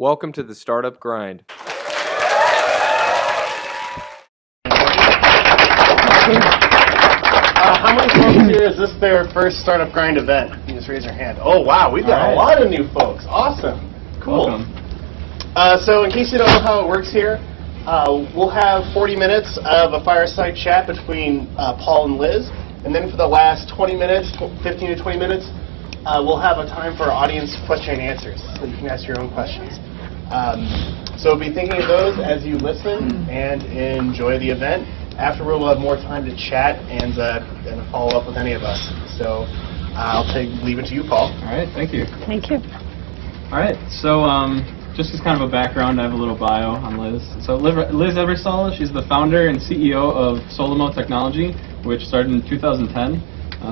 Welcome to the Startup Grind. How many folks here, is this their first Startup Grind event? You can just raise your hand. Oh, wow, we've got a lot of new folks. Awesome. Cool. Welcome. So in case you don't know how it works here, we'll have 40 minutes of a fireside chat between Paul and Liz. And then for the last 20 minutes, 15 to 20 minutes, we'll have a time for audience question and answers. So you can ask your own questions. So be thinking of those as you listen and enjoy the event. After we'll have more time to chat and follow up with any of us. So I'll leave it to you, Paul. All right, thank you. Thank you. All right, so just as kind of a background, I have a little bio on Liz. So Liz Eversoll, she's the founder and CEO of SOLOMO Technology, which started in 2010.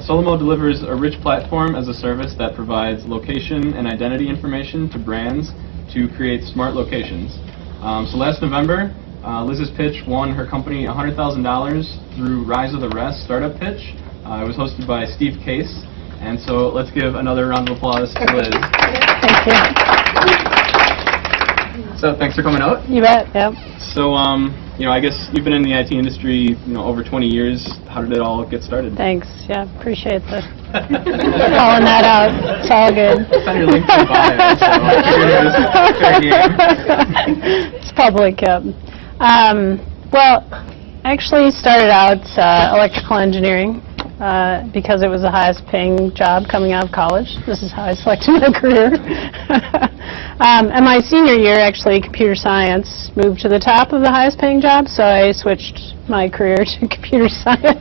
SOLOMO delivers a rich platform as a service that provides location and identity information to brands to create smart locations. So last November, Liz's pitch won her company $100,000 through Rise of the Rest startup pitch. It was hosted by Steve Case. And so let's give another round of applause to Liz. Thank you. So thanks for coming out. You bet, yep. So, I guess you've been in the IT industry, over 20 years. How did it all get started? Thanks, yeah, appreciate the calling that out. It's all good. It's on your LinkedIn bio, so I figured it was fair game. It's public, yep. Well, I actually started out electrical engineering because it was the highest paying job coming out of college. This is how I selected my career. And my senior year, actually, computer science moved to the top of the highest paying job, so I switched my career to computer science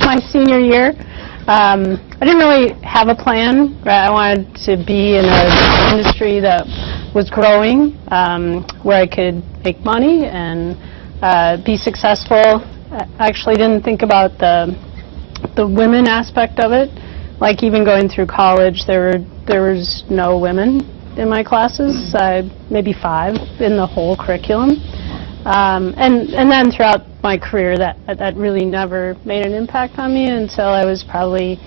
my senior year. I didn't really have a plan. I wanted to be in an industry that was growing, where I could make money and be successful. I actually didn't think about the women aspect of it. Like even going through college, there was no women in my classes, maybe 5 in the whole curriculum. And then throughout my career, that really never made an impact on me until I was probably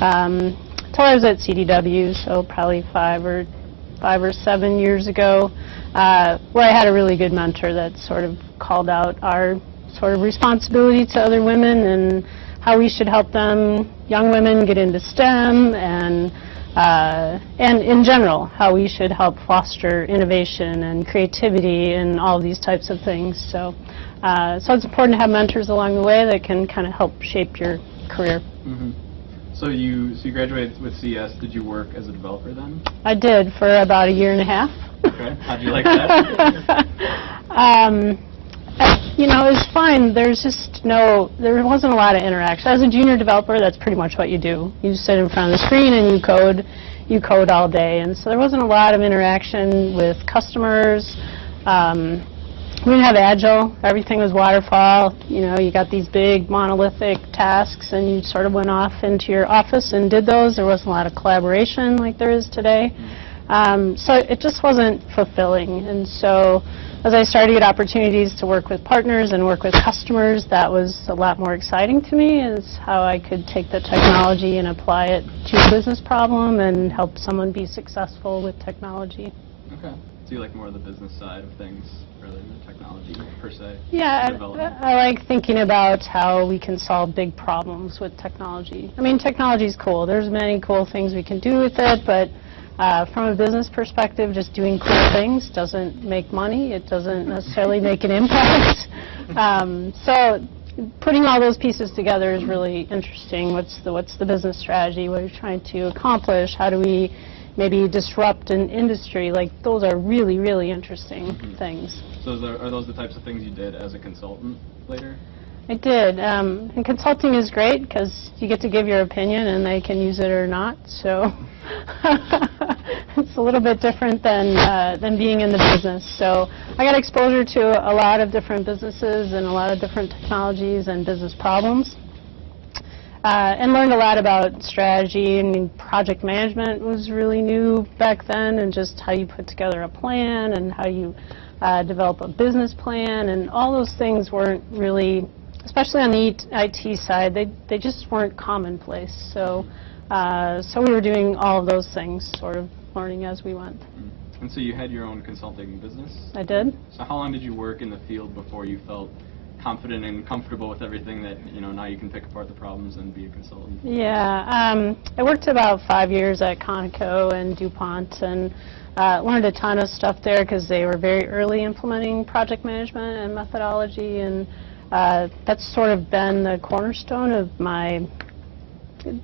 until I was at CDW, so probably 5 or 7 years ago, where I had a really good mentor that sort of called out our sort of responsibility to other women and how we should help them, young women, get into STEM, and in general, how we should help foster innovation and creativity and all these types of things. So it's important to have mentors along the way that can kind of help shape your career. Mm-hmm. So you graduated with CS. Did you work as a developer then? I did for about 1.5 years. Okay. How'd you like that? It was fine. There wasn't a lot of interaction. As a junior developer, that's pretty much what you do. You sit in front of the screen and you code all day. And so there wasn't a lot of interaction with customers. We didn't have Agile. Everything was waterfall. You got these big monolithic tasks and you sort of went off into your office and did those. There wasn't a lot of collaboration like there is today. So it just wasn't fulfilling. And so as I started to get opportunities to work with partners and work with customers, that was a lot more exciting to me, is how I could take the technology and apply it to a business problem and help someone be successful with technology. Okay. So you like more of the business side of things rather than the technology per se? Yeah, I like thinking about how we can solve big problems with technology. I mean, technology is cool. There's many cool things we can do with it, but from a business perspective, just doing cool things doesn't make money. It doesn't necessarily make an impact. So putting all those pieces together is really interesting. What's the business strategy? What are you trying to accomplish? How do we maybe disrupt an industry? Like, those are really, really interesting things. So are those the types of things you did as a consultant later? I did. And consulting is great because you get to give your opinion and they can use it or not. So it's a little bit different than being in the business. So I got exposure to a lot of different businesses and a lot of different technologies and business problems. And learned a lot about strategy. I mean, project management was really new back then, and just how you put together a plan and how you develop a business plan, and all those things weren't really, especially on the IT side, they just weren't commonplace. So we were doing all of those things, sort of learning as we went. And so you had your own consulting business? I did. So how long did you work in the field before you felt confident and comfortable with everything that, now you can pick apart the problems and be a consultant? Yeah, I worked about 5 years at Conoco and DuPont, and learned a ton of stuff there because they were very early implementing project management and methodology, and that's sort of been the cornerstone of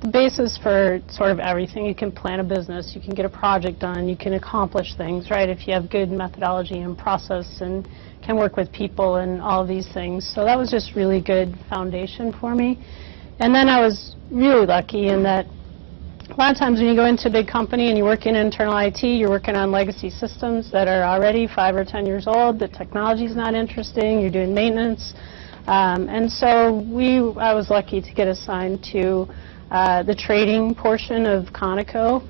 the basis for sort of everything. You can plan a business, you can get a project done, you can accomplish things, right, if you have good methodology and process and can work with people and all of these things. So that was just really good foundation for me. And then I was really lucky in that a lot of times when you go into a big company and you work in internal IT, you're working on legacy systems that are already 5 or 10 years old, the technology's not interesting, you're doing maintenance. And so I was lucky to get assigned to the trading portion of Conoco.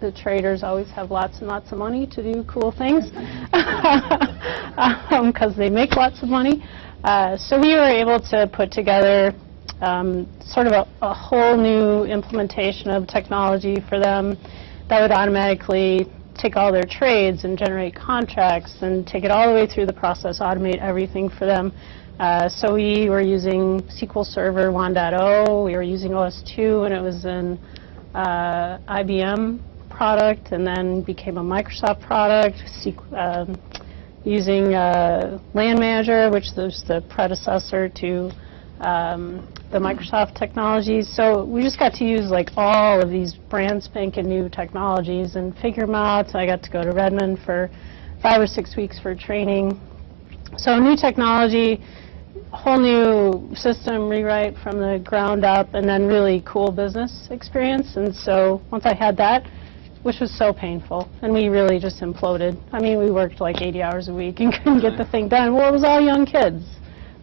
The traders always have lots and lots of money to do cool things because they make lots of money. So we were able to put together sort of a whole new implementation of technology for them that would automatically take all their trades and generate contracts and take it all the way through the process, automate everything for them. So we were using SQL Server 1.0, we were using OS2, and it was an IBM product, and then became a Microsoft product, using Land Manager, which was the predecessor to the Microsoft technologies. So we just got to use like all of these brand spanking new technologies and figure them out. So I got to go to Redmond for 5 or 6 weeks for training. So new technology, whole new system rewrite from the ground up, and then really cool business experience. And so once I had that, which was so painful, and we really just imploded. I mean, we worked like 80 hours a week and couldn't get the thing done. Well, it was all young kids.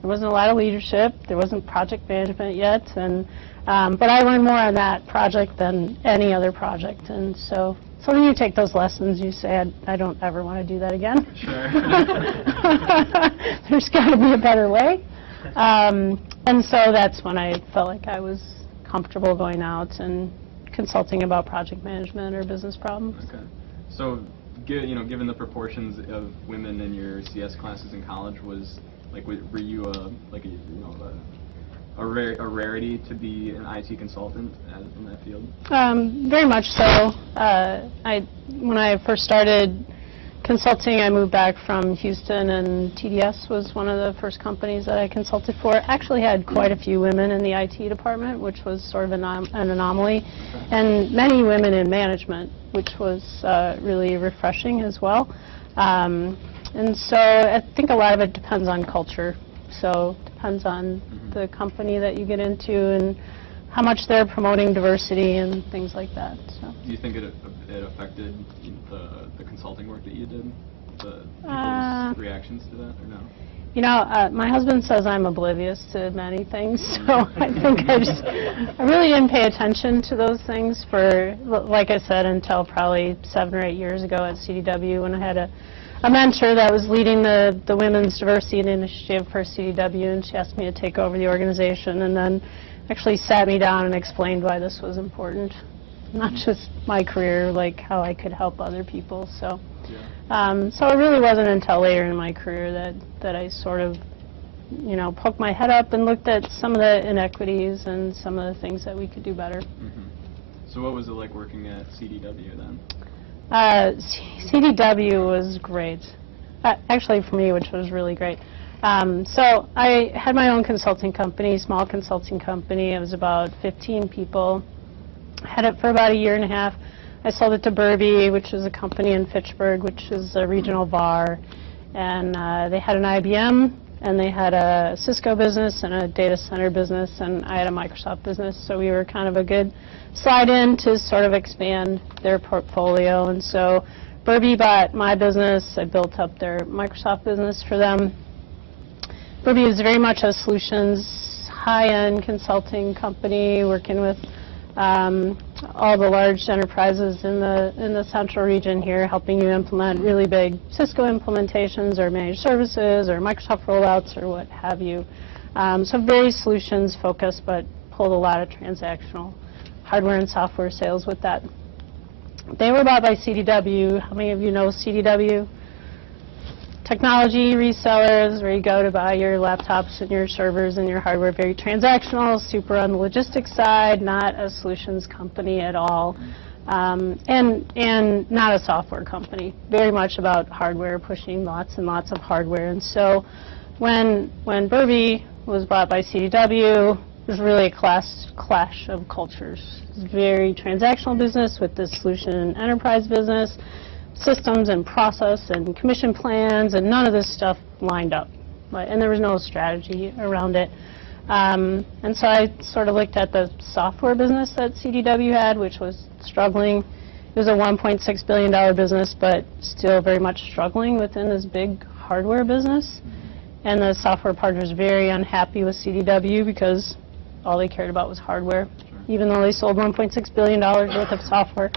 There wasn't a lot of leadership. There wasn't project management yet. And but I learned more on that project than any other project. And so when you take those lessons, you say, I don't ever want to do that again. Sure. There's got to be a better way. And so that's when I felt like I was comfortable going out and consulting about project management or business problems. Okay. So, given the proportions of women in your CS classes in college, were you a rarity to be an IT consultant in that field? Very much so. When I first started consulting, I moved back from Houston, and TDS was one of the first companies that I consulted for. Actually had quite a few women in the IT department, which was sort of an anomaly, and many women in management, which was really refreshing as well. And so I think a lot of it depends on culture. So it depends on the company that you get into and how much they're promoting diversity and things like that. So. Do you think it affected the consulting work that you did? The people's reactions to that, or no? You know, my husband says I'm oblivious to many things, so I think I really didn't pay attention to those things for, like I said, until probably 7 or 8 years ago at CDW, when I had a mentor that was leading the Women's Diversity Initiative for CDW, and she asked me to take over the organization, and then actually sat me down and explained why this was important. Not just my career, like how I could help other people. So, so it really wasn't until later in my career that I sort of, poked my head up and looked at some of the inequities and some of the things that we could do better. So what was it like working at CDW then? CDW was great. Actually, for me, which was really great. So I had my own consulting company, small consulting company. It was about 15 people. Had it for about 1.5 years. I sold it to Burby, which is a company in Fitchburg, which is a regional VAR. And they had an IBM, and they had a Cisco business and a data center business, and I had a Microsoft business. So we were kind of a good slide in to sort of expand their portfolio. And so Burby bought my business. I built up their Microsoft business for them. Burby is very much a solutions, high-end consulting company, working with all the large enterprises in the central region here, helping you implement really big Cisco implementations or managed services or Microsoft rollouts or what have you. So very solutions focused, but pulled a lot of transactional hardware and software sales with that. They were bought by CDW. How many of you know CDW? Technology resellers, where you go to buy your laptops and your servers and your hardware. Very transactional, super on the logistics side, not a solutions company at all, and not a software company. Very much about hardware, pushing lots and lots of hardware. And so when Burby was bought by CDW, it was really a clash of cultures. It was very transactional business with this solution and enterprise business, systems and process and commission plans, and none of this stuff lined up. Right? And there was no strategy around it. And so I sort of looked at the software business that CDW had, which was struggling. It was a $1.6 billion business, but still very much struggling within this big hardware business. And the software partners were very unhappy with CDW because all they cared about was hardware, even though they sold $1.6 billion worth of software.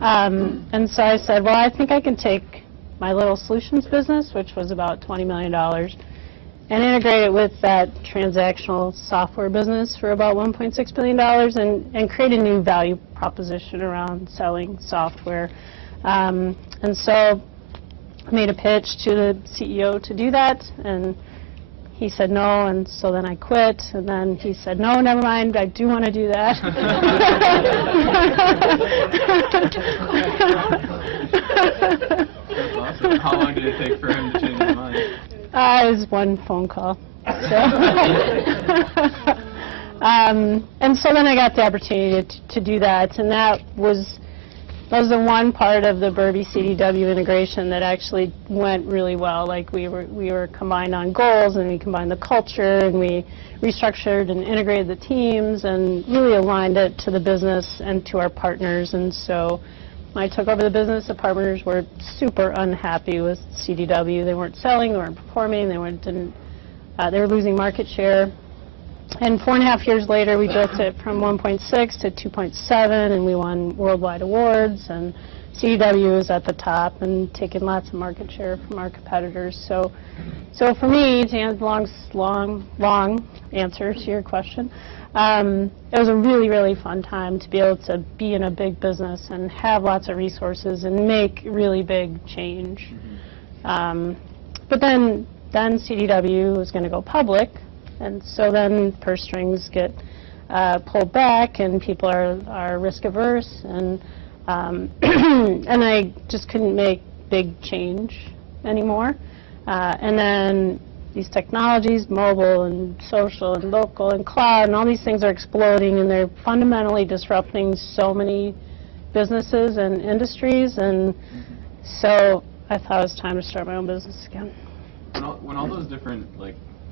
And so I said, well, I think I can take my little solutions business, which was about $20 million, and integrate it with that transactional software business for about $1.6 billion and create a new value proposition around selling software. And so I made a pitch to the CEO to do that, and he said no, and so then I quit, and then he said, no, never mind, I do want to do that. That's awesome. How long did it take for him to change his mind? It was one phone call. So and so then I got the opportunity to do that, and that was the one part of the Burby CDW integration that actually went really well. Like we were combined on goals, and we combined the culture, and we restructured and integrated the teams, and really aligned it to the business and to our partners. And so when I took over the business, the partners were super unhappy with CDW. They weren't selling, they weren't performing, they were losing market share. And 4.5 years later, we built it from 1.6 to 2.7, and we won worldwide awards, and CDW was at the top and taking lots of market share from our competitors. So for me, to answer long answer to your question, it was a really, really fun time to be able to be in a big business and have lots of resources and make really big change. But then CDW was going to go public. And so then purse strings get pulled back, and people are risk averse, and and I just couldn't make big change anymore. And then these technologies, mobile and social and local and cloud, and all these things are exploding, and they're fundamentally disrupting so many businesses and industries. And so I thought it was time to start my own business again. When all those different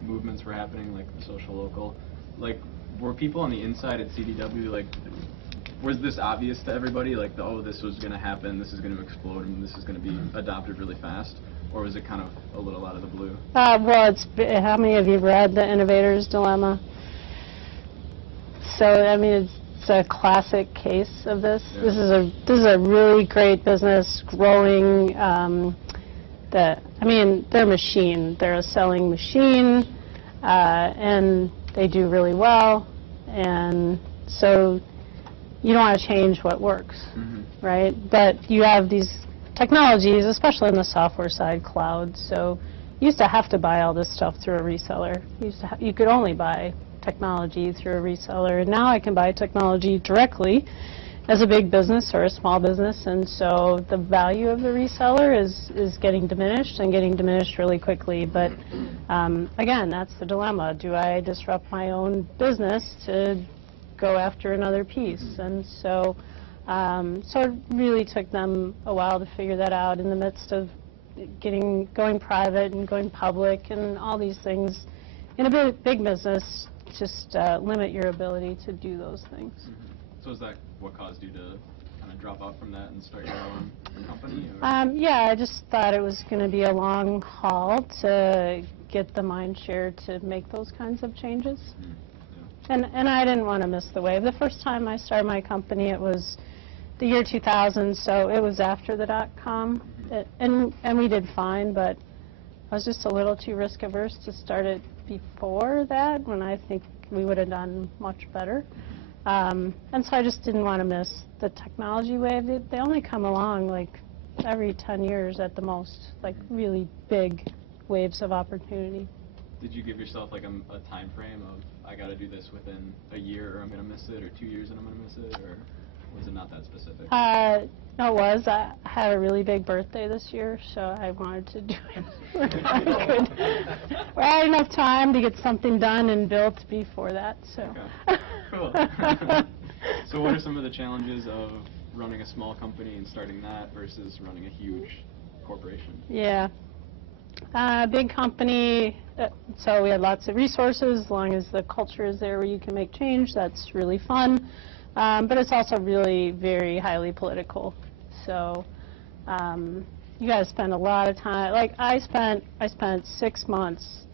movements were happening, like the social, local, were people on the inside at CDW, was this obvious to everybody, oh, this was going to happen, this is going to explode, and this is going to be adopted really fast? Or was it kind of a little out of the blue? Well, how many of you read The Innovator's Dilemma? So, I mean, it's a classic case of this. Yeah. This is a really great business, growing. They're a machine. They're a selling machine, and they do really well. And so you don't want to change what works, right? But you have these technologies, especially on the software side, cloud. So you used to have to buy all this stuff through a reseller. You could only buy technology through a reseller, and now I can buy technology directly as a big business or a small business, and so the value of the reseller is getting diminished, and getting diminished really quickly. But again, that's the dilemma. Do I disrupt my own business to go after another piece? And so it really took them a while to figure that out in the midst of going private and going public, and all these things. In a big business, just limit your ability to do those things. So is that what caused you to kind of drop off from that and start your own company? Yeah, I just thought it was going to be a long haul to get the mind share to make those kinds of changes. Yeah. And I didn't want to miss the wave. The first time I started my company, it was the year 2000, so it was after the .com. And we did fine, but I was just a little too risk averse to start it before that, when I think we would have done much better. And so I just didn't want to miss the technology wave. They only come along like every 10 years at the most, like really big waves of opportunity. Did you give yourself like a time frame of, I got to do this within a year or I'm going to miss it, or 2 years and I'm going to miss it, or was it not that specific? No, it was. I had a really big birthday this year, so I wanted to do it when I could. I had enough time to get something done and built before that, so. Okay. Cool. So what are some of the challenges of running a small company and starting that versus running a huge corporation? Yeah. Big company, so we had lots of resources. As long as the culture is there where you can make change, that's really fun. But it's also really very highly political. So you got to spend a lot of time. Like I spent 6 months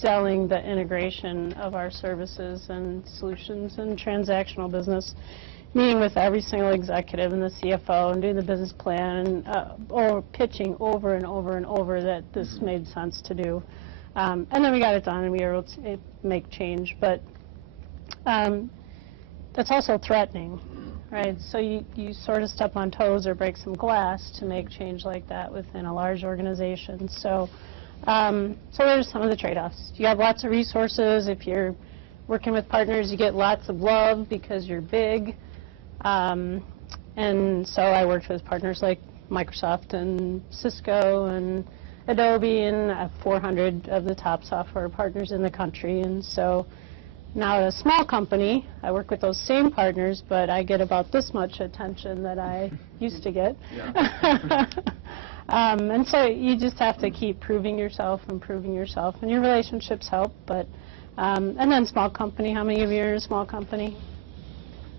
selling the integration of our services and solutions and transactional business, meeting with every single executive and the CFO and doing the business plan and or pitching over and over and over that this made sense to do. And then we got it done and we were able to make change. But that's also threatening, right? So you sort of step on toes or break some glass to make change like that within a large organization. So there's some of the trade-offs. You have lots of resources. If you're working with partners, you get lots of love because you're big. And so I worked with partners like Microsoft and Cisco and Adobe and 400 of the top software partners in the country. And so now at a small company, I work with those same partners, but I get about this much attention that I used to get. Yeah. And so you just have to keep proving yourself, and your relationships help. But and then small company, how many of you are in a small company?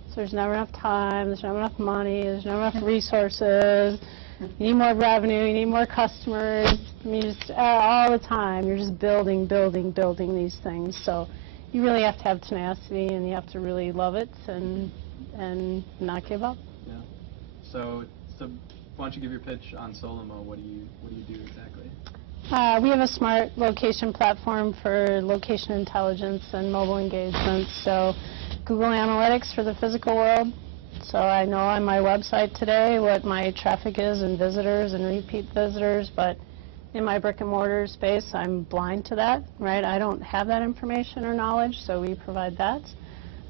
So there's never enough time, there's never enough money, there's never enough resources. You need more revenue, you need more customers. I mean, just all the time, you're just building these things. So you really have to have tenacity, and you have to really love it and not give up. Yeah. So why don't you give your pitch on SOLOMO? What do you do exactly? We have a smart location platform for location intelligence and mobile engagement. So Google Analytics for the physical world. So I know on my website today what my traffic is and visitors and repeat visitors, but in my brick-and-mortar space, I'm blind to that, right? I don't have that information or knowledge, so we provide that.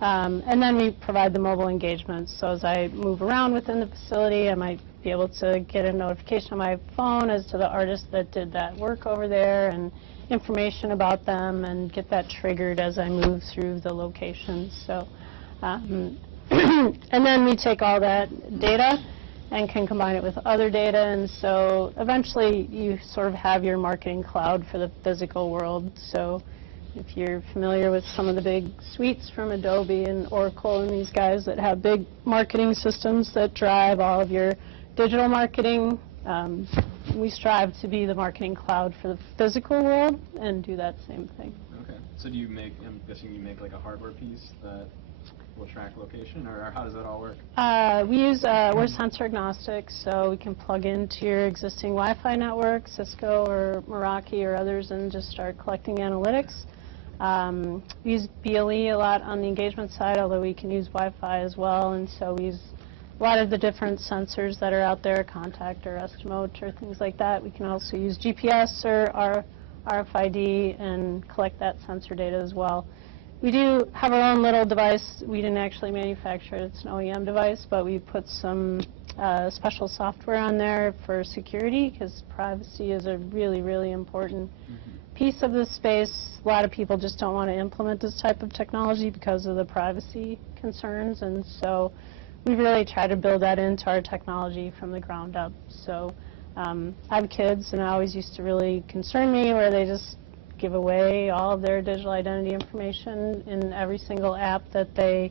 And then we provide the mobile engagement. So as I move around within the facility, I might be able to get a notification on my phone as to the artist that did that work over there and information about them, and get that triggered as I move through the locations. So, and then we take all that data and can combine it with other data, and so eventually you sort of have your marketing cloud for the physical world. So if you're familiar with some of the big suites from Adobe and Oracle and these guys that have big marketing systems that drive all of your digital marketing, we strive to be the marketing cloud for the physical world and do that same thing. Okay. So do you make, I'm guessing you make like a hardware piece that will track location, or how does that all work? We're sensor agnostic, so we can plug into your existing Wi-Fi network, Cisco or Meraki or others, and just start collecting analytics. We use BLE a lot on the engagement side, although we can use Wi-Fi as well, and so we use a lot of the different sensors that are out there, contact or Estimote or things like that. We can also use GPS or RFID and collect that sensor data as well. We do have our own little device. We didn't actually manufacture it. It's an OEM device, but we put some special software on there for security, because privacy is a really, really important piece of this space. A lot of people just don't want to implement this type of technology because of the privacy concerns, and so we really try to build that into our technology from the ground up. So I have kids, and it always used to really concern me where they just give away all of their digital identity information in every single app that they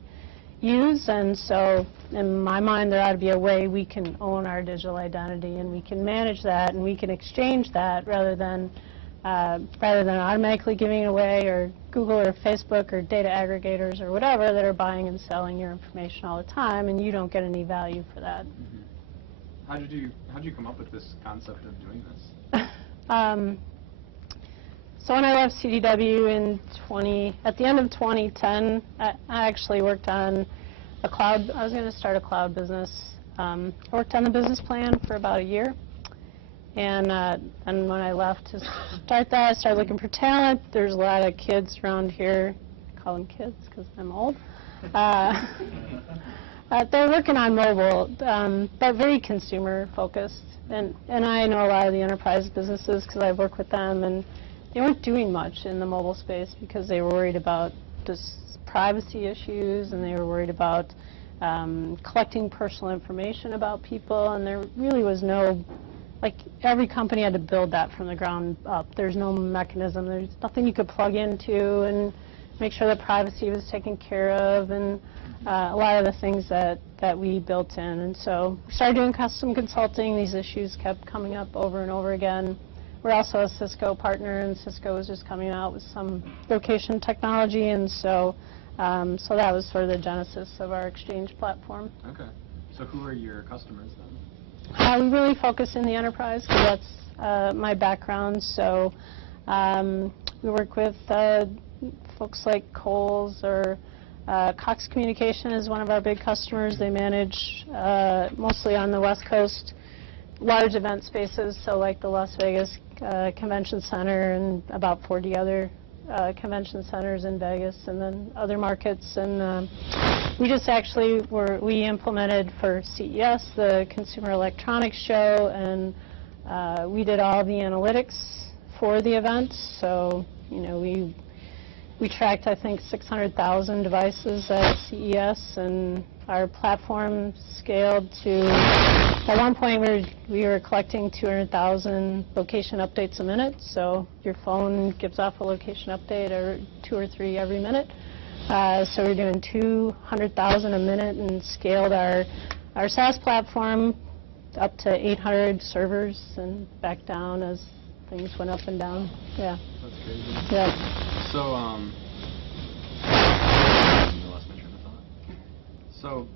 use, and so in my mind there ought to be a way we can own our digital identity, and we can manage that, and we can exchange that rather than automatically giving it away, or Google or Facebook or data aggregators or whatever that are buying and selling your information all the time, and you don't get any value for that. How did you come up with this concept of doing this? So when I left CDW at the end of 2010, I actually worked on I was going to start a cloud business. I worked on the business plan for about a year. And when I left to start that, I started looking for talent. There's a lot of kids around here. I call them kids because I'm old. They're working on mobile, but very consumer focused. And I know a lot of the enterprise businesses because I work with them, and they weren't doing much in the mobile space because they were worried about just privacy issues, and they were worried about collecting personal information about people, and there really was no, like, every company had to build that from the ground up. There's no mechanism. There's nothing you could plug into and make sure that privacy was taken care of, and a lot of the things that we built in. And so we started doing custom consulting. These issues kept coming up over and over again. We're also a Cisco partner, and Cisco was just coming out with some location technology, and so that was sort of the genesis of our Exchange platform. Okay. So who are your customers then? We really focus in the enterprise because that's my background. So we work with folks like Kohl's, or Cox Communication is one of our big customers. They manage, mostly on the West Coast, large event spaces, so like the Las Vegas Convention Center and about 40 other convention centers in Vegas, and then other markets. And we just actually we implemented for CES, the Consumer Electronics Show, and we did all the analytics for the event. So, you know, we tracked, I think, 600,000 devices at CES, and our platform scaled to, at one point we were collecting 200,000 location updates a minute. So your phone gives off a location update, or 2 or 3 every minute. So we're doing 200,000 a minute, and scaled our SaaS platform up to 800 servers and back down as things went up and down. Yeah. That's crazy. Yeah. So, I lost my train of thought. So,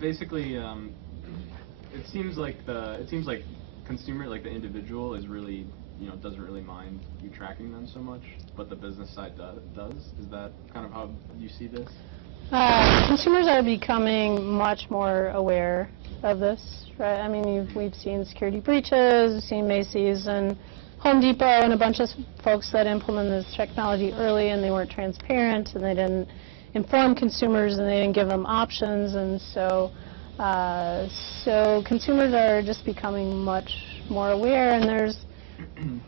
basically, it seems like consumer, like the individual, is really, you know, doesn't really mind you tracking them so much, but the business side does. Is that kind of how you see this? Consumers are becoming much more aware of this, right? I mean, we've seen security breaches, we've seen Macy's and Home Depot and a bunch of folks that implemented this technology early, and they weren't transparent, and they didn't inform consumers, and they didn't give them options. And so consumers are just becoming much more aware, and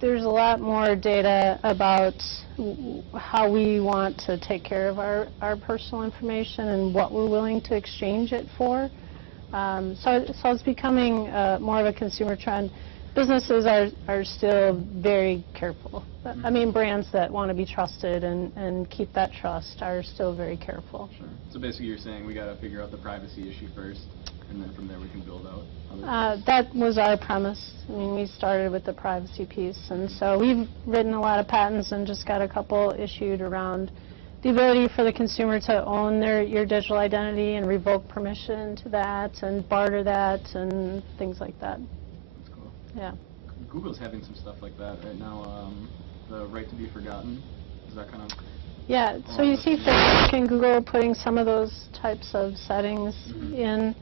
there's a lot more data about how we want to take care of our personal information and what we're willing to exchange it for. So it's becoming more of a consumer trend. Businesses are still very careful. I mean, brands that want to be trusted and keep that trust are still very careful. Sure. So basically you're saying we got to figure out the privacy issue first, and then from there we can build out other That was our premise. I mean, we started with the privacy piece, and so we've written a lot of patents and just got a couple issued around the ability for the consumer to own your digital identity and revoke permission to that and barter that and things like that. That's cool. Yeah. Google's having some stuff like that right now. The right to be forgotten. Is that kind of... Yeah, so you see Facebook and Google putting some of those types of settings in.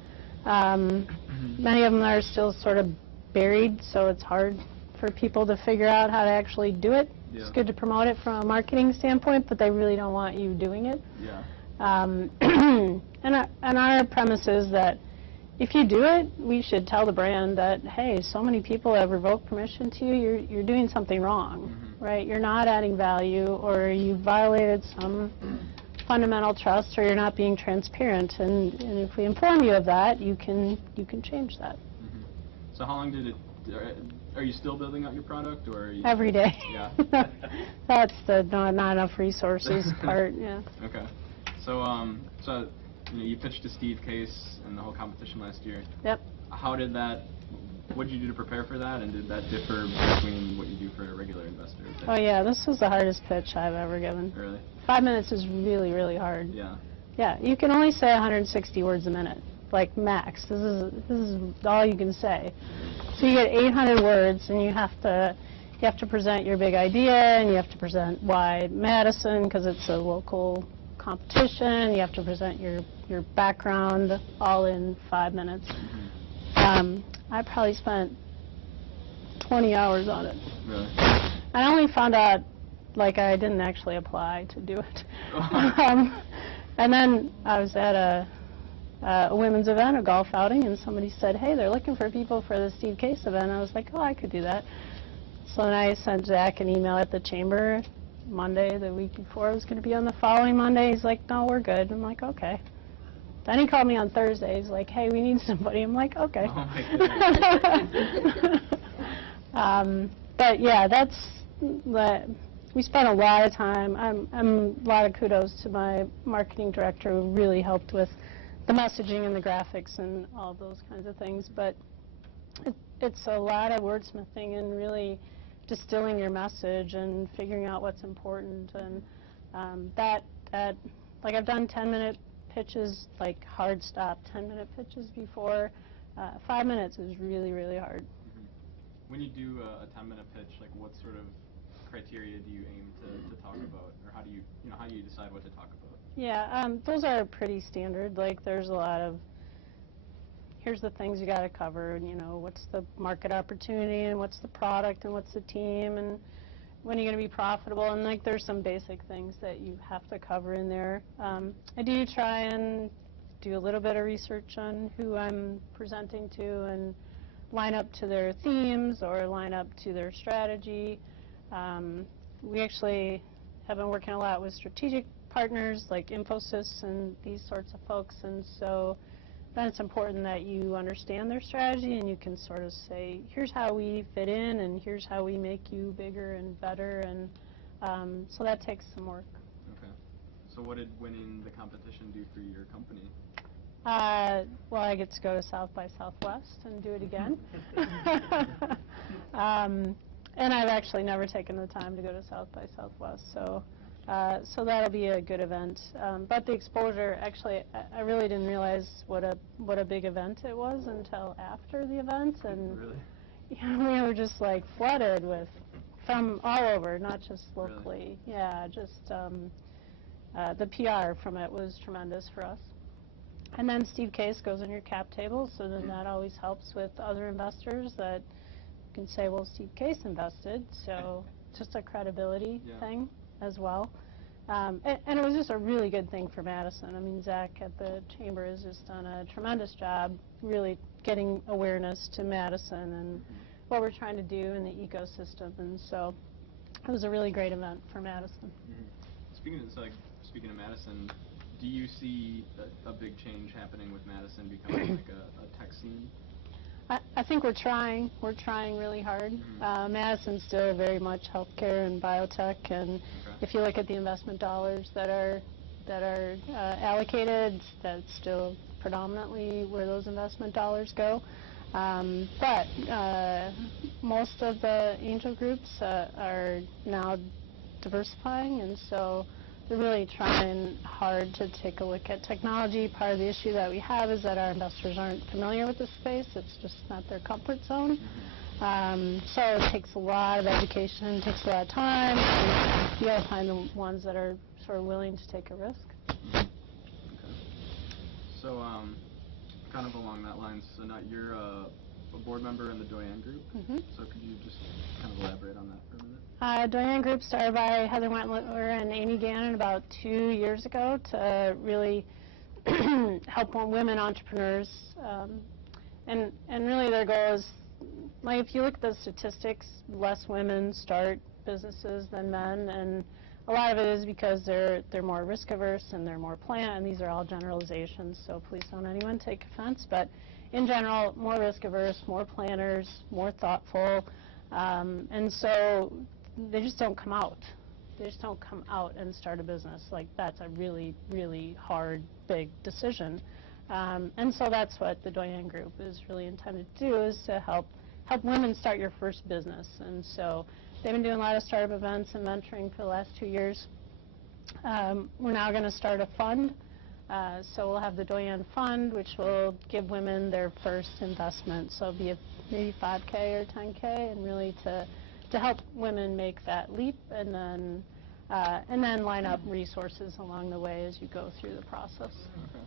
Many of them are still sort of buried, so it's hard for people to figure out how to actually do it. Yeah. It's good to promote it from a marketing standpoint, but they really don't want you doing it. Yeah. And our premise is that if you do it, we should tell the brand that, hey, so many people have revoked permission to you, you're doing something wrong, right? You're not adding value, or you violated some fundamental trust, or you're not being transparent. And if we inform you of that, you can change that. So how long did it... Are you still building out your product, or are you... Every day. Yeah. That's the not enough resources part, yeah. Okay. So, you know, you pitched to Steve Case in the whole competition last year. Yep. How did that... What did you do to prepare for that, and did that differ between what you do for a regular investor? Oh, yeah, this was the hardest pitch I've ever given. Really? 5 minutes is really, really hard. Yeah. Yeah, you can only say 160 words a minute, like max. This is all you can say. So you get 800 words, and you have to present your big idea, and you have to present why Madison, because it's a local competition. You have to present your your background, all in 5 minutes. I probably spent 20 hours on it. Really? I only found out, like, I didn't actually apply to do it. And then I was at a women's event, a golf outing, and somebody said, hey, they're looking for people for the Steve Case event. I was like, oh, I could do that. So then I sent Zach an email at the chamber Monday, the week before I was going to be on. The following Monday, he's like, no, we're good. I'm like, okay. Then he called me on Thursday. He's like, hey, we need somebody. I'm like, okay. Oh my goodness. But yeah, we spent a lot of time. A lot of kudos to my marketing director who really helped with the messaging and the graphics and all those kinds of things. But it's a lot of wordsmithing and really distilling your message and figuring out what's important. And like I've done 10-minute pitches, like hard stop 10-minute pitches before. 5 minutes is really, really hard. When you do a 10-minute pitch, like what sort of criteria do you aim to talk about, or how do you decide what to talk about? Yeah, those are pretty standard. Like there's a lot of, here's the things you got to cover, and what's the market opportunity, and what's the product, and what's the team, and when are you going to be profitable, and like there's some basic things that you have to cover in there. I do try and do a little bit of research on who I'm presenting to and line up to their themes or line up to their strategy. We actually have been working a lot with strategic partners like Infosys and these sorts of folks, and so then it's important that you understand their strategy and you can sort of say, here's how we fit in and here's how we make you bigger and better, and so that takes some work. Okay. So what did winning the competition do for your company? Well, I get to go to South by Southwest and do it again. And I've actually never taken the time to go to South by Southwest, so that'll be a good event. But the exposure, actually, I really didn't realize what a big event it was until after the event, and Really? We were just like flooded from all over, not just locally. Really? Yeah, just the PR from it was tremendous for us. And then Steve Case goes on your cap table, so then that always helps with other investors that can say, well, Steve Case invested, so just a credibility thing as well. And it was just a really good thing for Madison. I mean, Zach at the Chamber has just done a tremendous job really getting awareness to Madison and what we're trying to do in the ecosystem, and so it was a really great event for Madison. Speaking of Madison, do you see a big change happening with Madison becoming like a tech scene? I think we're trying. We're trying really hard. Madison's still very much healthcare and biotech, and if you look at the investment dollars that are allocated, that's still predominantly where those investment dollars go. But most of the angel groups are now diversifying, and so they're really trying hard to take a look at technology. Part of the issue that we have is that our investors aren't familiar with the space. It's just not their comfort zone. So it takes a lot of education, it takes a lot of time, and you got to find the ones that are sort of willing to take a risk. Okay. So kind of along that line, so now you're a board member in the Doyen Group. So could you just kind of elaborate on that for a minute? Doyen Group started by Heather Wentler and Amy Gannon about 2 years ago to really help women entrepreneurs. And really their goal is, like, if you look at the statistics, less women start businesses than men, and a lot of it is because they're more risk averse and they're more planned, and these are all generalizations, so please don't anyone take offense, but in general, more risk averse, more planners, more thoughtful, and so they just don't come out. They just don't come out and start a business. Like, that's a really, really hard, big decision. And so that's what the Doyen Group is really intended to do, is to help women start your first business. And so they've been doing a lot of startup events and mentoring for the last 2 years. We're now going to start a fund. So we'll have the Doyen Fund, which will give women their first investment. So it'll be maybe 5K or 10K, and really to help women make that leap, and then line up resources along the way as you go through the process. Okay.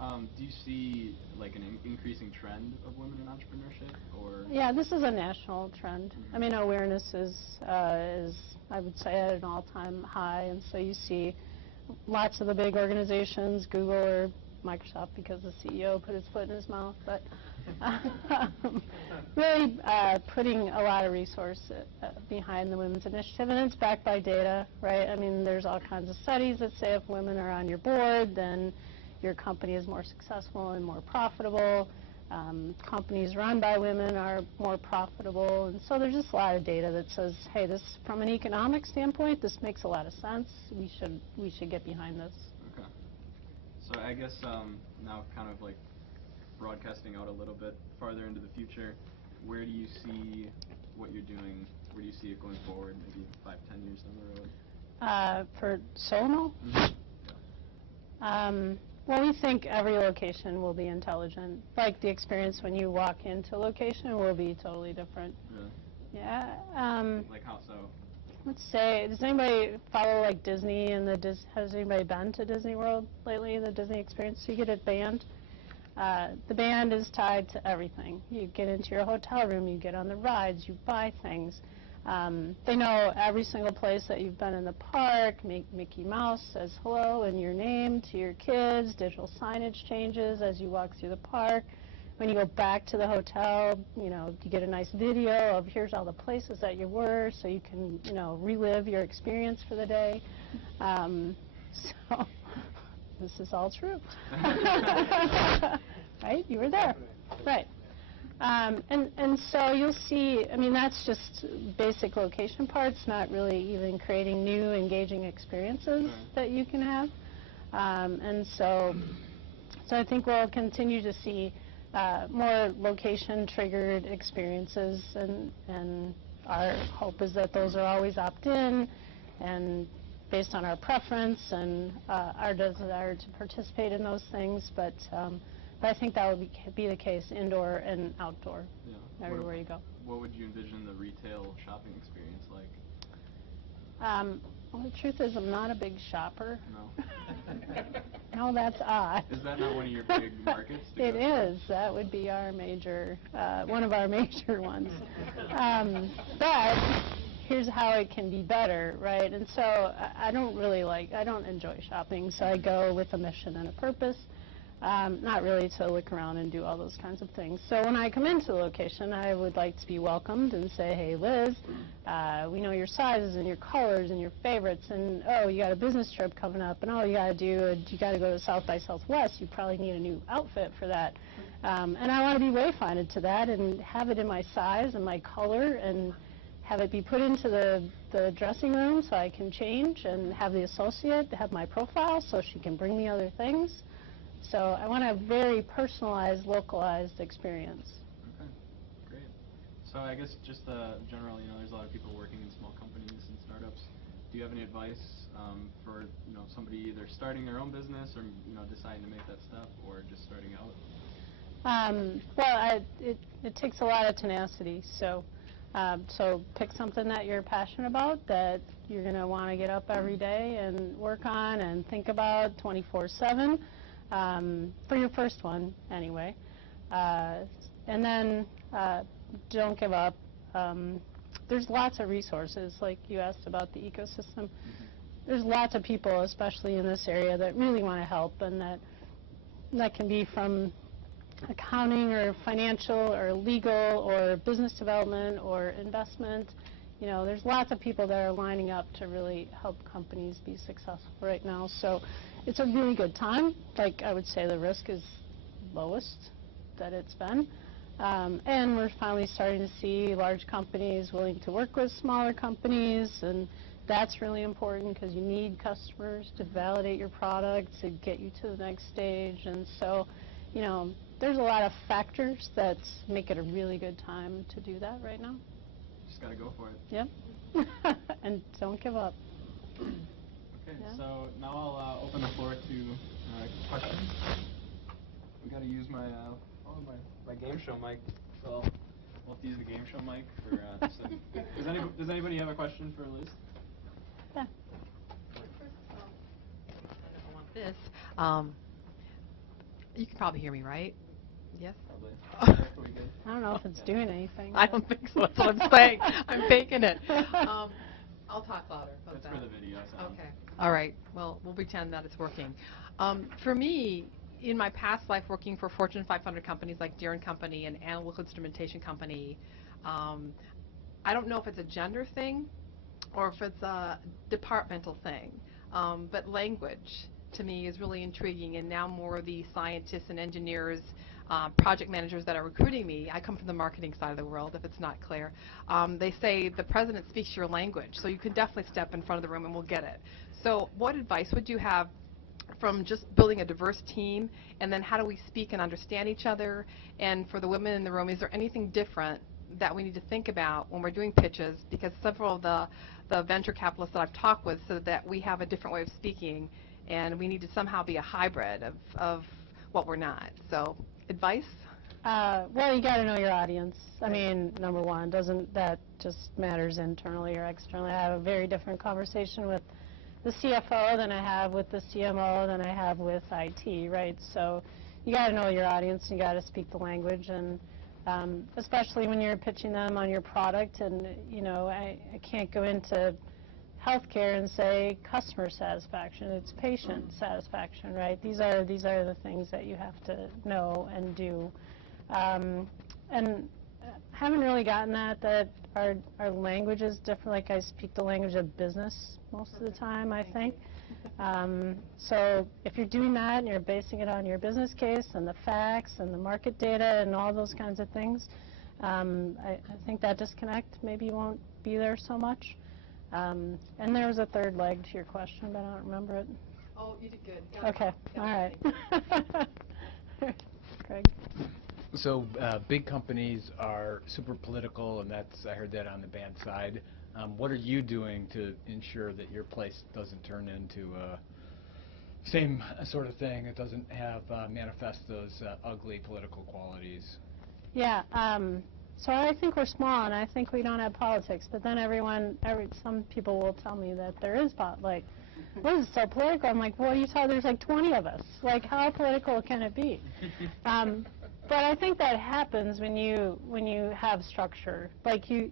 Do you see like an increasing trend of women in entrepreneurship, or? Yeah, this is a national trend. I mean, awareness is I would say, at an all-time high, and so you see lots of the big organizations, Google or Microsoft, because the CEO put his foot in his mouth, but really putting a lot of resource behind the Women's Initiative, and it's backed by data, right? I mean, there's all kinds of studies that say if women are on your board, then your company is more successful and more profitable. Companies run by women are more profitable, and so there's just a lot of data that says, hey, this, from an economic standpoint, this makes a lot of sense. We should get behind this. Okay. So I guess now kind of like broadcasting out a little bit farther into the future, where do you see what you're doing, where do you see it going forward, maybe 5-10 years down the road? For SOLOMO? Well, we think every location will be intelligent. Like the experience when you walk into a location will be totally different. Really? Yeah. Like how so? Let's say, does anybody follow like Disney and has anybody been to Disney World lately, the Disney experience? So you get a band. The band is tied to everything. You get into your hotel room, you get on the rides, you buy things. They know every single place that you've been in the park. Mickey Mouse says hello and your name to your kids. Digital signage changes as you walk through the park. When you go back to the hotel, you get a nice video of here's all the places that you were, so you can, relive your experience for the day. So this is all true. Right? You were there. Right. And so you'll see, I mean, that's just basic location parts, not really even creating new engaging experiences that you can have. And so I think we'll continue to see more location-triggered experiences, and our hope is that those are always opt-in and based on our preference and our desire to participate in those things. But I think that would be the case indoor and outdoor, everywhere you go. What would you envision the retail shopping experience like? Well, the truth is I'm not a big shopper. No? No, that's odd. Is that not one of your big markets? It is. That would be our major, one of our major ones. But here's how it can be better, right? And so I don't enjoy shopping, so I go with a mission and a purpose. Not really to look around and do all those kinds of things. So when I come into the location, I would like to be welcomed and say, hey, Liz, we know your sizes and your colors and your favorites, and oh, you got a business trip coming up, and all you got to do is you got to go to South by Southwest. You probably need a new outfit for that. And I want to be wayfinded to that and have it in my size and my color and have it be put into the dressing room so I can change and have the associate have my profile so she can bring me other things. So I want a very personalized, localized experience. Okay, great. So I guess just general, there's a lot of people working in small companies and startups. Do you have any advice for somebody either starting their own business or deciding to make that step, or just starting out? Well, it takes a lot of tenacity. So pick something that you're passionate about, that you're going to want to get up every day and work on and think about 24/7. For your first one, anyway. And then don't give up. There's lots of resources, like you asked about the ecosystem. There's lots of people, especially in this area, that really want to help, and that can be from accounting or financial or legal or business development or investment. There's lots of people that are lining up to really help companies be successful right now. So it's a really good time. Like I would say the risk is lowest that it's been. And we're finally starting to see large companies willing to work with smaller companies, and that's really important because you need customers to validate your product to get you to the next stage. And so, there's a lot of factors that make it a really good time to do that right now. Just got to go for it. Yep. And don't give up. Okay, so now I'll open the floor to questions. We got to use my game show mic, so we'll have to use the game show mic for. Does anybody have a question for Liz? Yeah. First of all, I want this. You can probably hear me, right? Yes? Probably. I don't know if it's doing anything. I don't think so. That's what I'm saying. I'm faking it. I'll talk louder. How's That's that? for the video sound. Okay. All right. Well, we'll pretend that it's working. For me, in my past life working for Fortune 500 companies like Deere & Company and Analytical Instrumentation Company, I don't know if it's a gender thing or if it's a departmental thing, but language to me is really intriguing, and now more of the scientists and engineers, project managers that are recruiting me, I come from the marketing side of the world, if it's not clear, they say the president speaks your language, so you can definitely step in front of the room and we'll get it. So what advice would you have from just building a diverse team, and then how do we speak and understand each other? And for the women in the room, is there anything different that we need to think about when we're doing pitches? Because several of the venture capitalists that I've talked with said that we have a different way of speaking, and we need to somehow be a hybrid of what we're not. So, advice? Well, you got to know your audience. I mean, number one, that just matters internally or externally. I have a very different conversation with the CFO than I have with the CMO than I have with IT, right? So you got to know your audience, you got to speak the language, and especially when you're pitching them on your product. And you know, I can't go into healthcare and say customer satisfaction. It's patient satisfaction, right? These are the things that you have to know and do. And haven't really gotten that our language is different. Like, I speak the language of business most of the time, I think. So if you're doing that and you're basing it on your business case and the facts and the market data and all those kinds of things, I think that disconnect maybe won't be there so much. And there was a third leg to your question, but I don't remember it. Oh, you did good. Okay, all right. Craig. So big companies are super political, and I heard that on the band side. What are you doing to ensure that your place doesn't turn into same sort of thing? It doesn't have manifest those ugly political qualities. Yeah. So I think we're small, and I think we don't have politics. But then some people will tell me that there is like, what is so political? I'm like, well, you saw there's like 20 of us. Like, how political can it be? But I think that happens when you have structure. Like you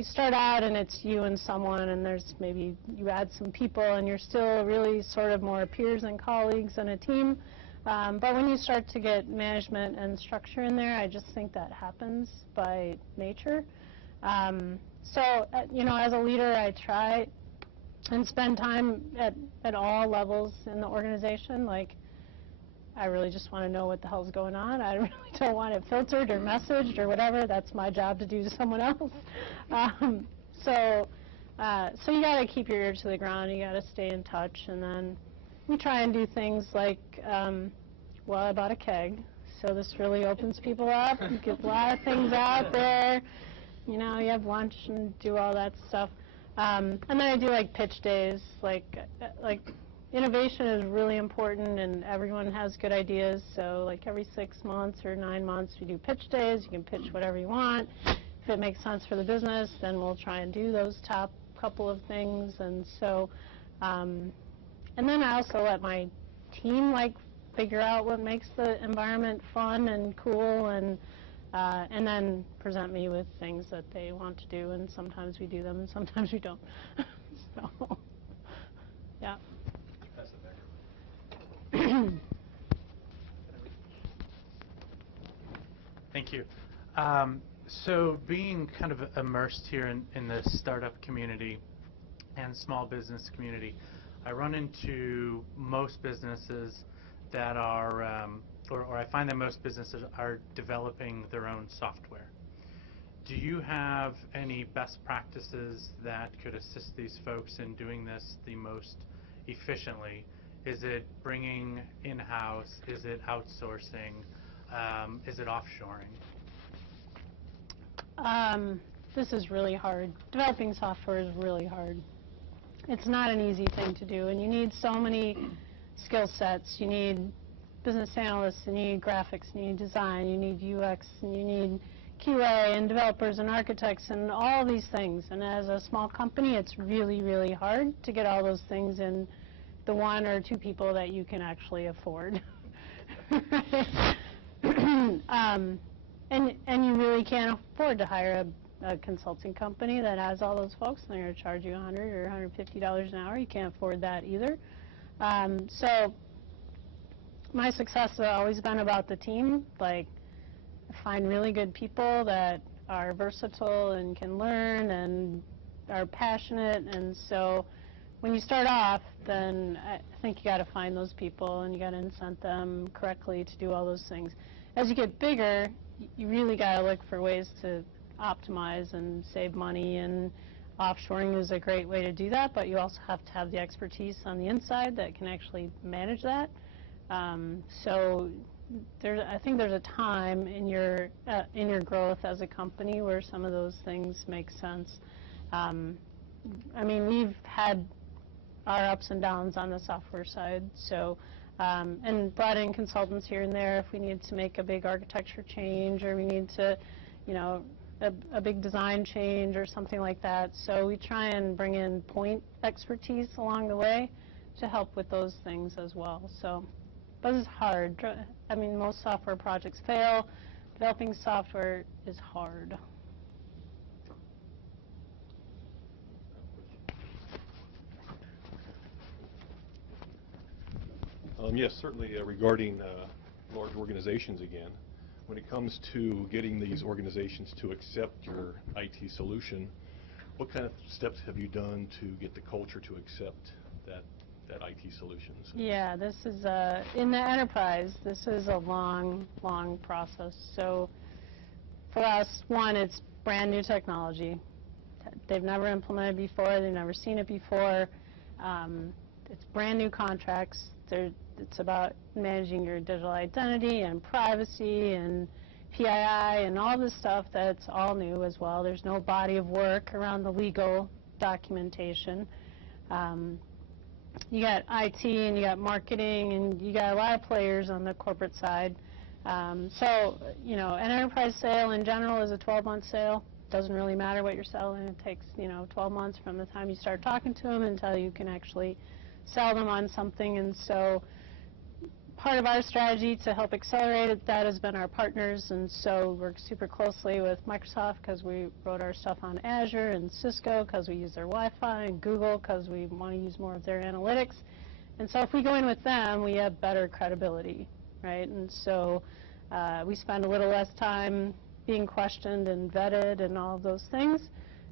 start out and it's you and someone, and there's maybe you add some people, and you're still really sort of more peers and colleagues and a team. But when you start to get management and structure in there, I just think that happens by nature. So, you know, as a leader, I try and spend time at all levels in the organization. Like, I really just want to know what the hell's going on. I really don't want it filtered or messaged or whatever. That's my job to do to someone else. So you got to keep your ear to the ground. You got to stay in touch, and then we try and do things like, well, I bought a keg, so this really opens people up. You get a lot of things out there. You know, you have lunch and do all that stuff. And then I do like pitch days, like innovation is really important, and everyone has good ideas. So like every 6 months or 9 months, we do pitch days. You can pitch whatever you want. If it makes sense for the business, then we'll try and do those top couple of things. And so, and then I also let my team like figure out what makes the environment fun and cool, and then present me with things that they want to do. And sometimes we do them, and sometimes we don't. So, yeah. Thank you. So being kind of immersed here in the startup community and small business community, I run into most businesses that are, or I find that most businesses are developing their own software. Do you have any best practices that could assist these folks in doing this the most efficiently? Is it bringing in-house? Is it outsourcing? Is it offshoring? This is really hard. Developing software is really hard. It's not an easy thing to do, and you need so many skill sets. You need business analysts, and you need graphics, and you need design, you need UX, and you need QA, and developers, and architects, and all these things. And as a small company, it's really, really hard to get all those things in the 1 or 2 people that you can actually afford. And you really can't afford to hire a consulting company that has all those folks, and they're going to charge you $100 or $150 an hour. You can't afford that either. So my success has always been about the team. Like, find really good people that are versatile and can learn and are passionate. And so when you start off, then I think you got to find those people and you got to incent them correctly to do all those things. As you get bigger, you really got to look for ways to optimize and save money, and offshoring is a great way to do that, but you also have to have the expertise on the inside that can actually manage that. So I think there's a time in your growth as a company where some of those things make sense. I mean, we've had our ups and downs on the software side, so and brought in consultants here and there if we need to make a big architecture change, or we need to, you know, a big design change or something like that. So we try and bring in point expertise along the way to help with those things as well. So, but it's hard. I mean, most software projects fail. Developing software is hard. Yes, certainly regarding large organizations again. When it comes to getting these organizations to accept your IT solution, what kind of steps have you done to get the culture to accept that IT solution? Yeah, this is, in the enterprise, this is a long, long process. So for us, one, it's brand new technology. They've never implemented before, they've never seen it before. It's brand new contracts. It's about managing your digital identity and privacy and PII and all this stuff that's all new as well. There's no body of work around the legal documentation. You got IT and you got marketing and you got a lot of players on the corporate side. So, you know, an enterprise sale in general is a 12-month sale. Doesn't really matter what you're selling. It takes, you know, 12 months from the time you start talking to them until you can actually sell them on something. And so part of our strategy to help accelerate that has been our partners, and so we work super closely with Microsoft because we wrote our stuff on Azure, and Cisco because we use their Wi-Fi, and Google because we want to use more of their analytics. And so if we go in with them, we have better credibility, right? And so we spend a little less time being questioned and vetted and all of those things,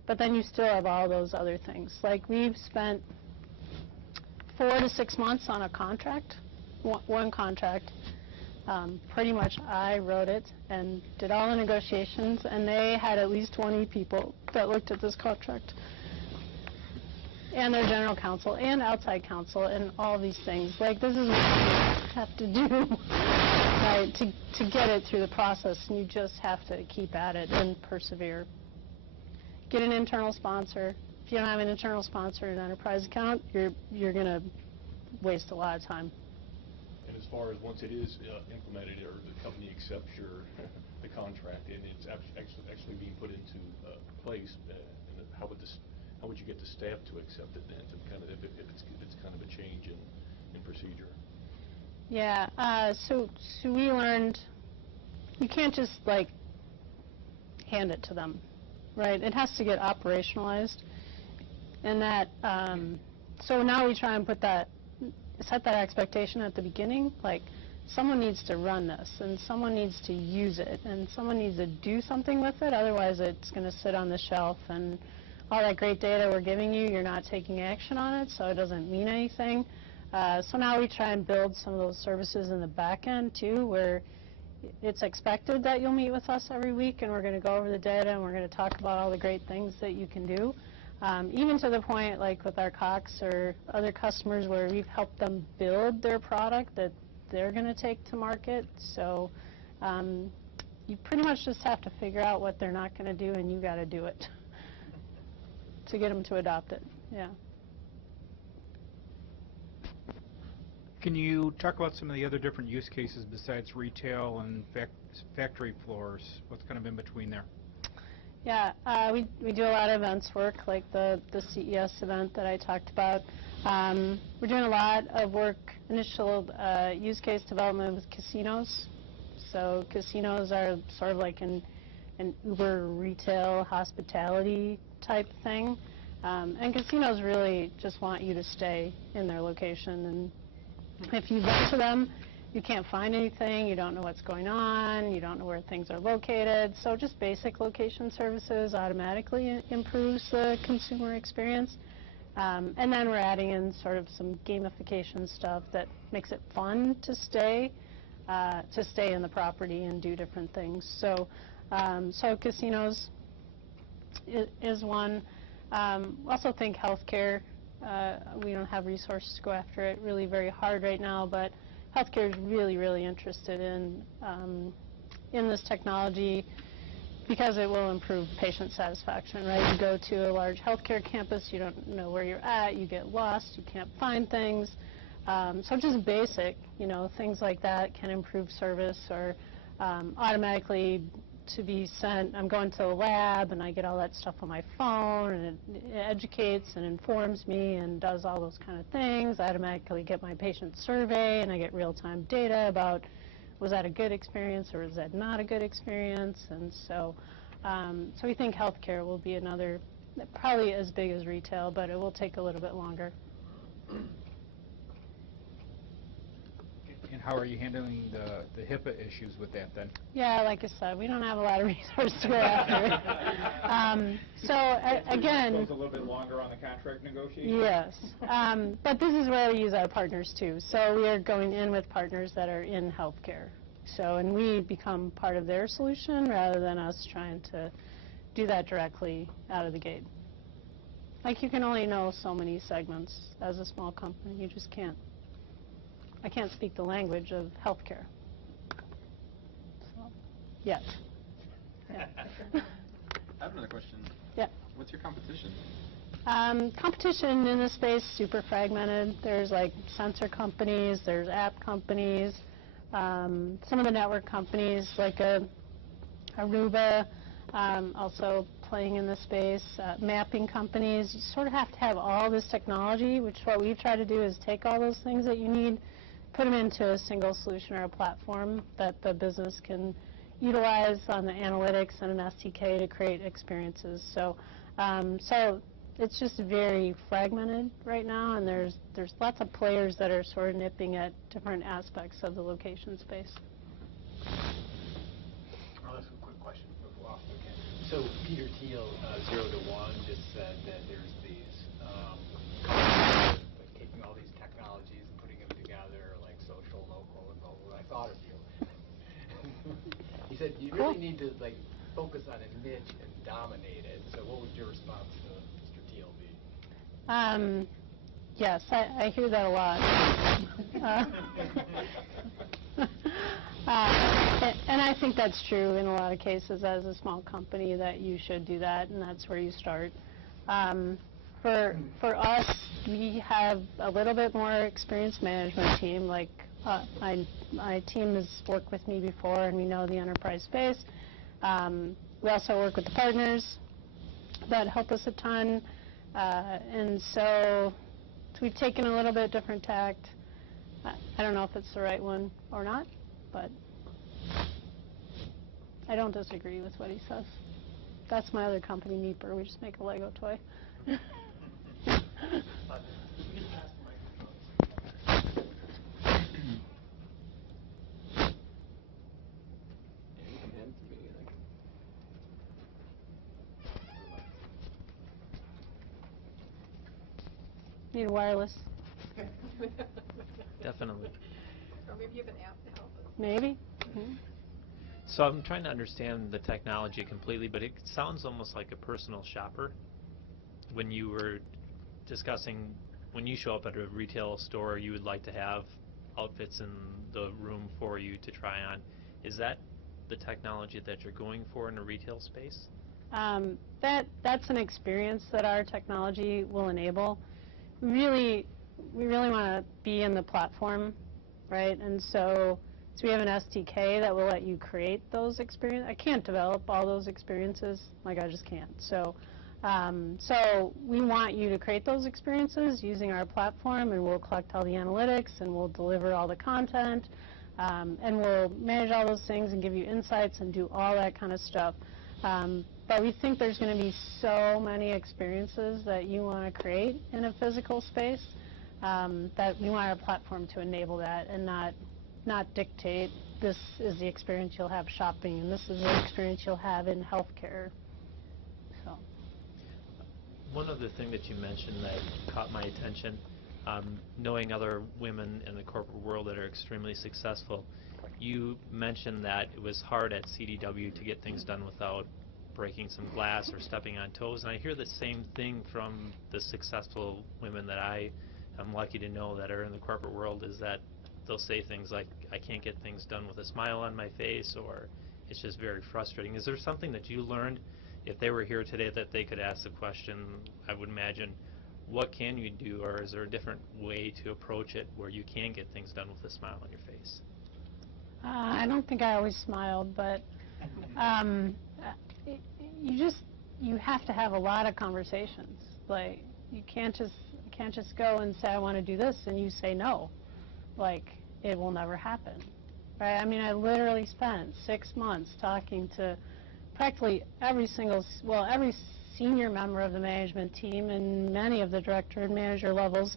but then you still have all those other things. Like, we've spent 4 to 6 months on a contract, one contract. Pretty much I wrote it and did all the negotiations, and they had at least 20 people that looked at this contract, and their general counsel and outside counsel and all these things. Like, this is what you have to do, right, to get it through the process, and you just have to keep at it and persevere. Get an internal sponsor. If you don't have an internal sponsor in an enterprise account, you're going to waste a lot of time. And as far as once it is implemented, or the company accepts the contract and it's actually being put into place, and how would you get the staff to accept it then, to kind of, if it's kind of a change in procedure? Yeah. So we learned you can't just like hand it to them, right? It has to get operationalized, and that. So now we try and set that expectation at the beginning, like someone needs to run this, and someone needs to use it, and someone needs to do something with it, otherwise it's going to sit on the shelf, and all that great data we're giving you, you're not taking action on it, so it doesn't mean anything. So now we try and build some of those services in the back end too, where it's expected that you'll meet with us every week, and we're going to go over the data, and we're going to talk about all the great things that you can do. Even to the point, like with our Cox or other customers, where we've helped them build their product that they're going to take to market. So you pretty much just have to figure out what they're not going to do, and you got to do it to get them to adopt it. Yeah. Can you talk about some of the other different use cases besides retail and factory floors? What's kind of in between there? Yeah, we do a lot of events work, like the CES event that I talked about. We're doing a lot of work, initial use case development with casinos. So casinos are sort of like an Uber retail hospitality type thing. And casinos really just want you to stay in their location. And if you go to them, you can't find anything, you don't know what's going on, you don't know where things are located. So just basic location services automatically improves the consumer experience. And then we're adding in sort of some gamification stuff that makes it fun to stay in the property and do different things. So, so casinos is one. Also think healthcare. We don't have resources to go after it really very hard right now, but healthcare is really, really interested in this technology because it will improve patient satisfaction, right? You go to a large healthcare campus, you don't know where you're at, you get lost, you can't find things. So just basic, things like that can improve service, or automatically to be sent, I'm going to the lab and I get all that stuff on my phone, and it educates and informs me and does all those kind of things. I automatically get my patient survey and I get real-time data about, was that a good experience or was that not a good experience? And so, so we think healthcare will be another, probably as big as retail, but it will take a little bit longer. And how are you handling the Hipaa issues with that then? Yeah, like I said, we don't have a lot of resources to go after. Again, It goes a little bit longer on the contract negotiation? Yes, but this is where we use our partners too. So we are going in with partners that are in healthcare. So, and we become part of their solution rather than us trying to do that directly out of the gate. Like, you can only know so many segments as a small company. You just can't. I can't speak the language of healthcare. So, yet. Yeah. I have another question. Yeah. What's your competition? Competition in this space super fragmented. There's like sensor companies, there's app companies, some of the network companies like Aruba, also playing in this space, mapping companies. You sort of have to have all this technology, which what we've tried to do is take all those things that you need, put them into a single solution or a platform that the business can utilize on the analytics and an SDK to create experiences. So, so it's just very fragmented right now, and there's lots of players that are sort of nipping at different aspects of the location space. I'll ask a quick question before off. Okay. So Peter Thiel, 0 to 1, just said that there's these companies like taking all these technologies and putting them together, like social, local, and global. I thought of you. He said you really need to like focus on a niche and dominate it. So what would your response to Mr. Thiel be? Yes, I hear that a lot. And I think that's true in a lot of cases as a small company, that you should do that, and that's where you start. For us, we have a little bit more experienced management team. Like my team has worked with me before, and we know the enterprise space. We also work with the partners that help us a ton, and so we've taken a little bit different tact. I don't know if it's the right one or not, but I don't disagree with what he says. That's my other company, Meeper. We just make a Lego toy. Need a wireless. Definitely. Or maybe you have an app to help us. Maybe. Mm-hmm. So I'm trying to understand the technology completely, but it sounds almost like a personal shopper. When you were discussing, when you show up at a retail store, you would like to have outfits in the room for you to try on. Is that the technology that you're going for in a retail space? That's an experience that our technology will enable. We really want to be in the platform, right? And so So we have an SDK that will let you create those experiences. I can't develop all those experiences, like I just can't. So, so we want you to create those experiences using our platform, and we'll collect all the analytics, and we'll deliver all the content, and we'll manage all those things and give you insights and do all that kind of stuff. But we think there's going to be so many experiences that you want to create in a physical space that we want our platform to enable that and not dictate this is the experience you'll have shopping and this is the experience you'll have in healthcare. So. One other thing that you mentioned that caught my attention, knowing other women in the corporate world that are extremely successful, you mentioned that it was hard at CDW to get things done without breaking some glass or stepping on toes, and I hear the same thing from the successful women that I am lucky to know that are in the corporate world, is that they'll say things like, I can't get things done with a smile on my face, or it's just very frustrating. Is there something that you learned, if they were here today, that they could ask the question, I would imagine, what can you do, or is there a different way to approach it where you can get things done with a smile on your face? I don't think I always smiled, but you have to have a lot of conversations. Like, you can't just go and say I want to do this and you say no. Like, it will never happen, right? I mean, I literally spent 6 months talking to practically every senior member of the management team and many of the director and manager levels,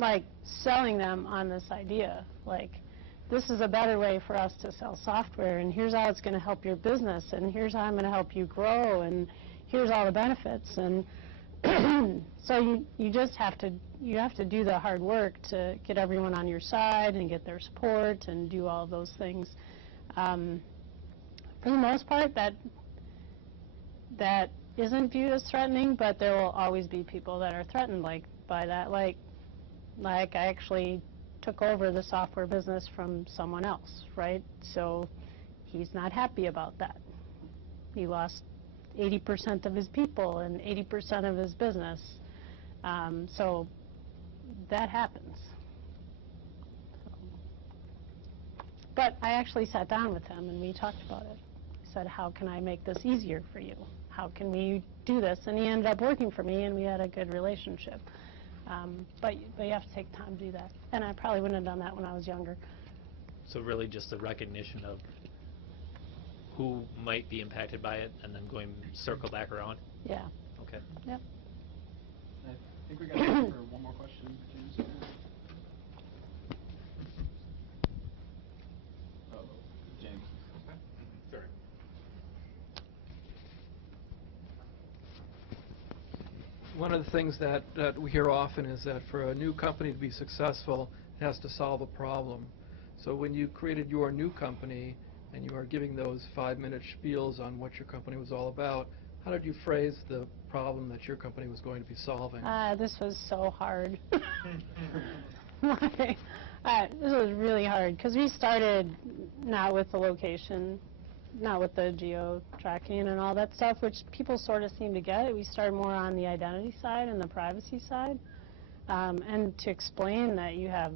like selling them on this idea. Like, this is a better way for us to sell software, and here's how it's going to help your business, and here's how I'm going to help you grow, and here's all the benefits. And so you just have to do the hard work to get everyone on your side and get their support and do all of those things. For the most part, that isn't viewed as threatening, but there will always be people that are threatened by that. Like I actually took over the software business from someone else, right? So he's not happy about that. He lost 80% of his people and 80% of his business. So that happens. But I actually sat down with him and we talked about it. I said, how can I make this easier for you? How can we do this? And he ended up working for me and we had a good relationship. But you have to take time to do that. And I probably wouldn't have done that when I was younger. So really just the recognition of who might be impacted by it and then circle back around? Yeah. Okay. Yep. I think we got time for one more question, James. Oh, James. Sorry. One of the things that we hear often is that for a new company to be successful, it has to solve a problem. So when you created your new company and you are giving those 5-minute spiels on what your company was all about, how did you phrase the problem that your company was going to be solving? This was so hard. This was really hard because we started not with the location, not with the geo-tracking and all that stuff, which people sort of seem to get. We started more on the identity side and the privacy side, and to explain that you have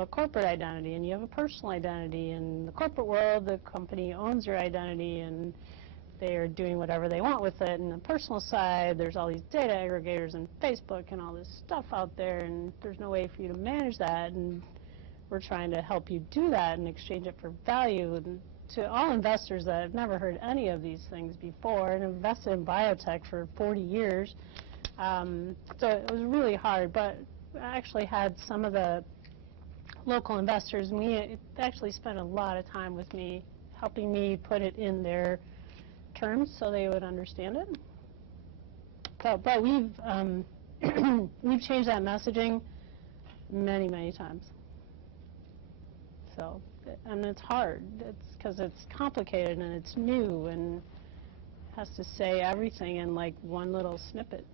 a corporate identity and you have a personal identity. In the corporate world, the company owns your identity and they are doing whatever they want with it. And the personal side, there's all these data aggregators and Facebook and all this stuff out there, and there's no way for you to manage that. And we're trying to help you do that and exchange it for value. And to all investors that have never heard any of these things before and invested in biotech for 40 years, so it was really hard. But I actually had some of the local investors, and we actually spent a lot of time with me, helping me put it in their terms so they would understand it. But we've we've changed that messaging many, many times. So, and it's hard. It's because it's complicated and it's new and has to say everything in like one little snippet.